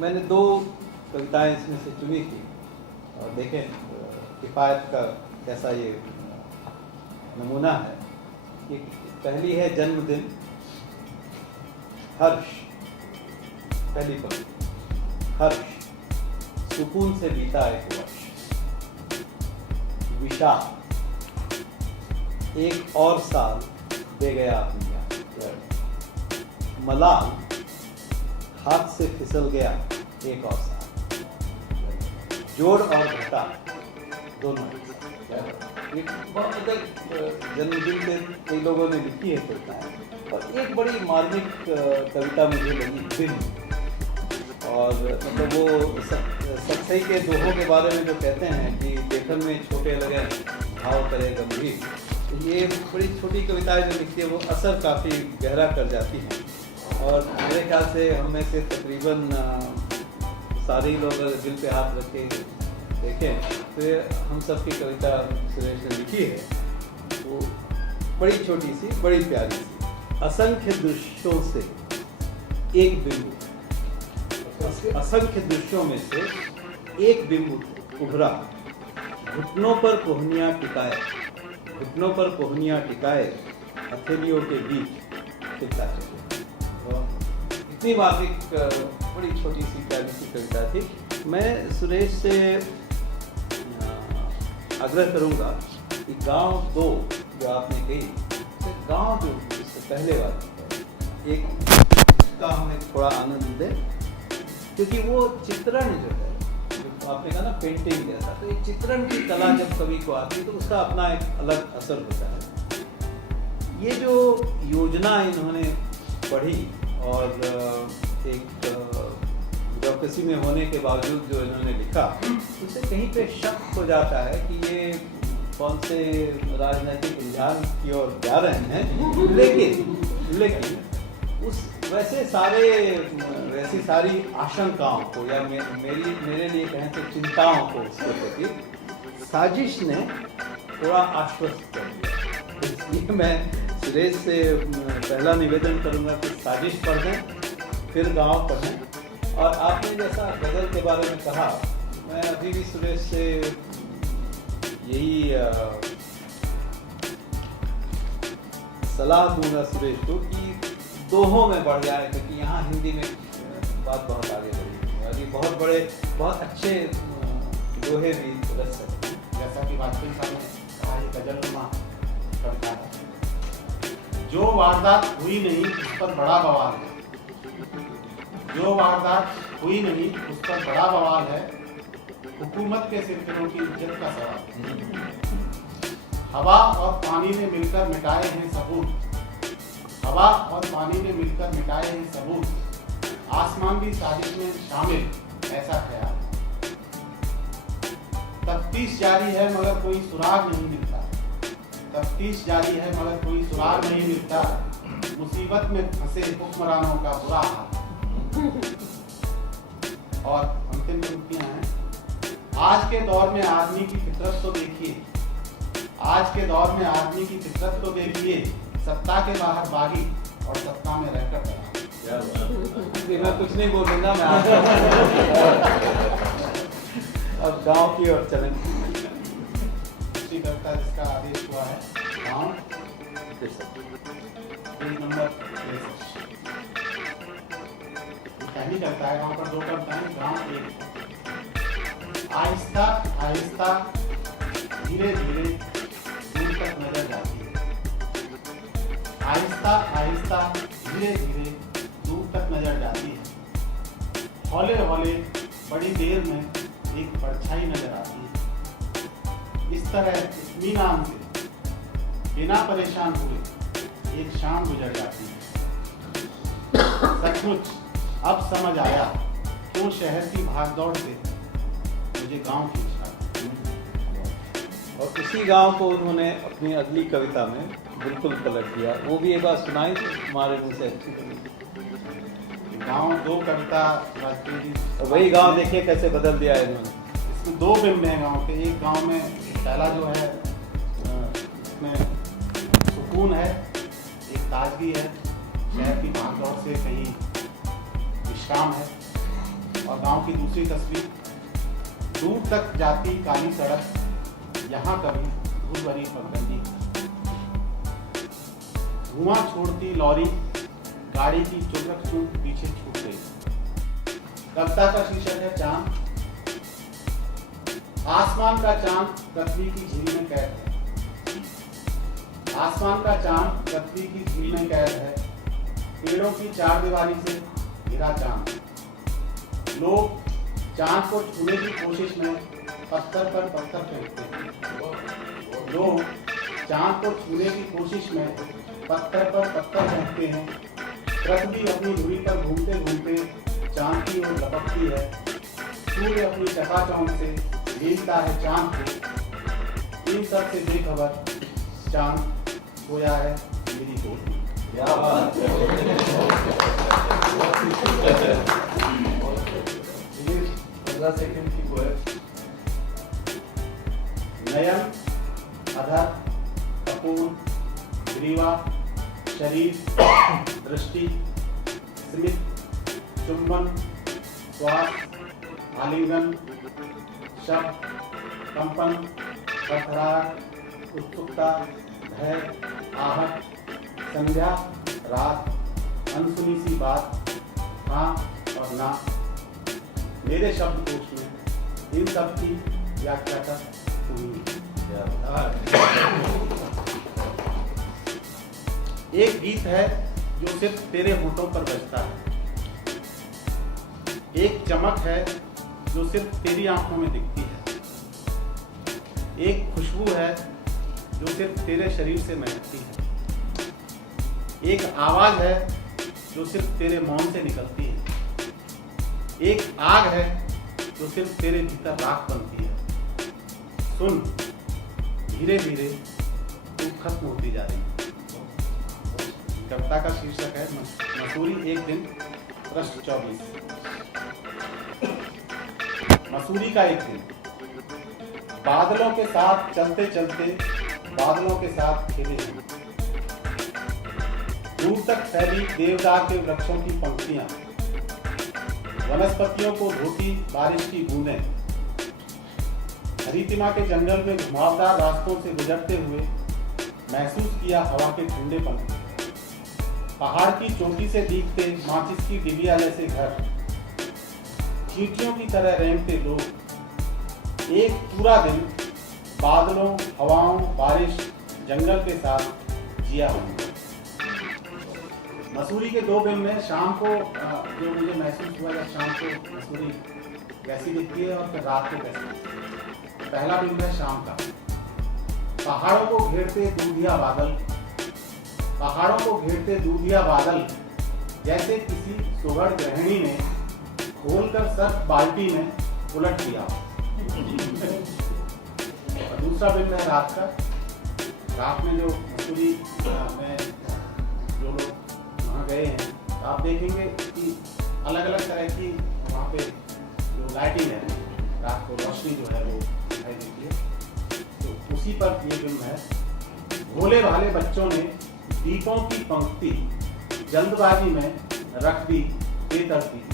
मैंने दो कविताएं इसमें से चुनी थी और देखें किफ़ायत का कैसा ये नमूना है कि पहली है जन्मदिन हर्ष, पहली पंक्ति हर्ष सुकून से बीता एक वर्ष, विषाद एक और साल दे गया अपनी याद, मलाल हाथ से फिसल गया एक और साल, जोड़ और घटा दोनों। ये बहुत जन्मदिन पे कई लोगों ने लिखी है कविताएं, और एक बड़ी मार्मिक कविता मुझे लगी दिन, और मतलब वो सत्सई के दोहों के बारे में जो कहते हैं कि देखन में छोटे लगे भाव करे गंभीर, ये बड़ी छोटी कविताएं जो लिखती है वो असर काफ़ी गहरा कर जाती हैं। और मेरे ख्याल से हम में से तकरीबन सारे ही लोग अगर दिल पे हाथ रख के देखें तो हम सब की कविता सुरेश ने लिखी है, वो बड़ी छोटी सी बड़ी प्यारी सी, असंख्य दृश्यों से एक बिंदु, असंख्य दृश्यों में से एक बिंदु उभरा, घुटनों पर कोहनियाँ टिकाए, घुटनों पर कोहनियाँ टिकाए, हथेलियों के बीच टिकता है। इतनी मार्मिक बड़ी छोटी सी प्यारी सी कविता थी। मैं सुरेश से आग्रह करूंगा कि गांव 2 जो आपने कही, गांव जो इससे पहले वाली एक का हमें थोड़ा आनंद दे, क्योंकि वो चित्रण जो है, जो आपने कहा ना पेंटिंग जैसा, तो एक चित्रण की कला जब कवि को आती है तो उसका अपना एक अलग असर होता है। ये जो योजना इन्होंने पढ़ी और एक ब्यूरोक्रेसी में होने के बावजूद जो इन्होंने लिखा, उससे कहीं पे शक हो जाता है कि ये कौन से राजनीतिक रुझान की ओर जा रहे हैं, लेकिन उस वैसी सारी आशंकाओं को या मेरे लिए कहें तो चिंताओं को उसके प्रति साजिश ने थोड़ा आश्वस्त कर दिया। इसलिए मैं सुरेश से पहला निवेदन करूंगा कि साजिश पढ़ें फिर गांव पढ़ें। और आपने जैसा गज़ल के बारे में कहा, मैं अभी भी सुरेश से यही सलाह दूंगा सुरेश को कि दोहों में बढ़ जाए, क्योंकि यहाँ हिंदी में बात बहुत आगे बढ़ी और ये बहुत अच्छे दोहे भी रच सकते हैं। जैसा कि वाजपेयी साहब ने कहा, ये गजलनुमा कविता है। जो वारदात हुई नहीं उस पर बड़ा बवाल है, जो वारदात हुई नहीं उस पर बड़ा बवाल है, हुकूमत के सिरफिरों की इज्जत का सवाल। हवा और पानी ने मिलकर मिटाए हैं सबूत, हवा और पानी ने मिलकर मिटाए हैं सबूत, आसमान भी साजिश में शामिल ऐसा ख्याल। तफ्तीश जारी है मगर कोई सुराग नहीं मिलता, तफ्तीश जारी है मगर कोई सुराग नहीं मिलता, मुसीबत में फंसे हुक्मरानों का बुरा हाल। और अंतिम पंक्तियां हैं, आज के दौर में आदमी की फितरत तो देखिए, आज के दौर में आदमी की फितरत तो देखिए, सत्ता के बाहर बागी और सत्ता में रहकर मैं कुछ नहीं बोलूंगा, मैं अब गांव की ओर चलें। दूसरी कविता जिसका आदेश हुआ है गांव, नंबर पहली कविता है। गांव पर 2 कविताएं, गांव 1। आहिस्ता आहिस्ता धीरे धीरे दूर तक नजर जाती है, आहिस्ता आहिस्ता धीरे धीरे दूर तक नजर जाती है, हौले हौले बड़ी देर में एक परछाई नजर आती है। इस तरह इत्मीनान से बिना परेशान हुए एक शाम गुजर जाती है। सचमुच अब समझ आया क्यों शहर की भागदौड़ से मुझे गांव खींचता। और उसी गांव को उन्होंने अपनी अगली कविता में बिल्कुल पलट दिया। वो भी एक बार सुनाई तो हमारे मुंह से अच्छी लगी। गांव 2 कविता वाजपेयी जी, वही गांव देखिए कैसे बदल दिया है इन्होंने। इसमें 2 बिंब हैं गांव के। एक गांव में पहला जो है इसमें सुकून है, एक ताजगी है, शहर की भागदौड़ से कहीं विश्राम है। और गांव की दूसरी तस्वीर, दूर तक जाती काली सड़क, यहाँ कभी धूल भरी पगडंडी, धुआं छोड़ती लॉरी, गाड़ी की चुरक चूक पीछे छूट गई। कविता का शीर्षक है चांद। आसमान का चांद पृथ्वी की झील में कैद है। आसमान का चांद पृथ्वी की झील में कैद है। पेड़ों की चारदीवारी से घिरा चांद। लोग चांद को छूने की कोशिश में पत्थर पर पत्थर फेंकते हैं। लोग चांद को छूने की कोशिश में पत्थर पर पत्थर फेंकते हैं। पृथ्वी अपनी धुरी पर घूमते घूमते चांद की ओर लपकती है। सूर्य अपनी चकाचौंध से ढीलता है चांद को। इन सब से बेखबर चांद सोया है मेरी गोद में। 15 सेकंड की वो है। नयन, अधर, कपूर, ग्रीवा, शरीर, दृष्टि, स्मित, चुंबन, श्वास, आलिंगन, शब्द, कंपन, थरथराहट, उत्सुकता, भय, आहट, संध्या, रात, अनसुनी सी बात, हाँ और ना। मेरे शब्दकोश में इन सब की व्याख्या कर हुई। एक गीत है जो सिर्फ तेरे होठों पर बजता है। एक चमक है जो सिर्फ तेरी आंखों में दिखती है। एक खुशबू है जो सिर्फ तेरे शरीर से महकती है। एक आवाज है जो सिर्फ तेरे मौन से निकलती है। एक आग है जो सिर्फ तेरे भीतर राख बनती है। सुन, धीरे धीरे तू खत्म होती जा रही है। कविता का शीर्षक है मसूरी एक दिन, पृष्ठ 24। मसूरी का एक दिन। बादलों के साथ चलते चलते बादलों के साथ खेले हैं। दूर तक फैली देवदार के वृक्षों की पंक्तियां, वनस्पतियों को धोती बारिश की बूंदें। हरितिमा के जंगल में घुमावदार रास्तों से गुजरते हुए महसूस किया हवा के ठंडेपन। पहाड़ की चोटी से दिखते माचिस की डिबिया जैसे घर, चींटियों की तरह रेंगते लोग। एक पूरा दिन बादलों, हवाओं, बारिश, जंगल के साथ जिया हमने। मसूरी के 2 दिन में शाम को जो मुझे महसूस हुआ, जब शाम को मसूरी कैसी दिखती है और फिर रात को कैसी दिखती है। पहला दिन है शाम का। पहाड़ों को घेरते दूधिया बादल, पहाड़ों को घेरते दूधिया बादल, जैसे किसी सुगढ़ गृहिणी ने खोलकर सर्फ बाल्टी में उलट दिया। दूसरा बिंदु है रात का। रात में जो मसूरी में जो लोग वहाँ गए हैं, तो आप देखेंगे कि अलग अलग तरह की वहाँ पे जो लाइटिंग है, रात को रोशनी जो है वो दिखाई देती है। तो उसी पर ये बिंदु है। भोले भाले बच्चों ने दीपों की पंक्ति जल्दबाजी में रख दी बेतरतीब।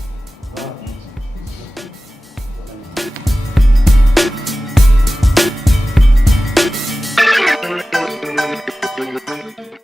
Thank you.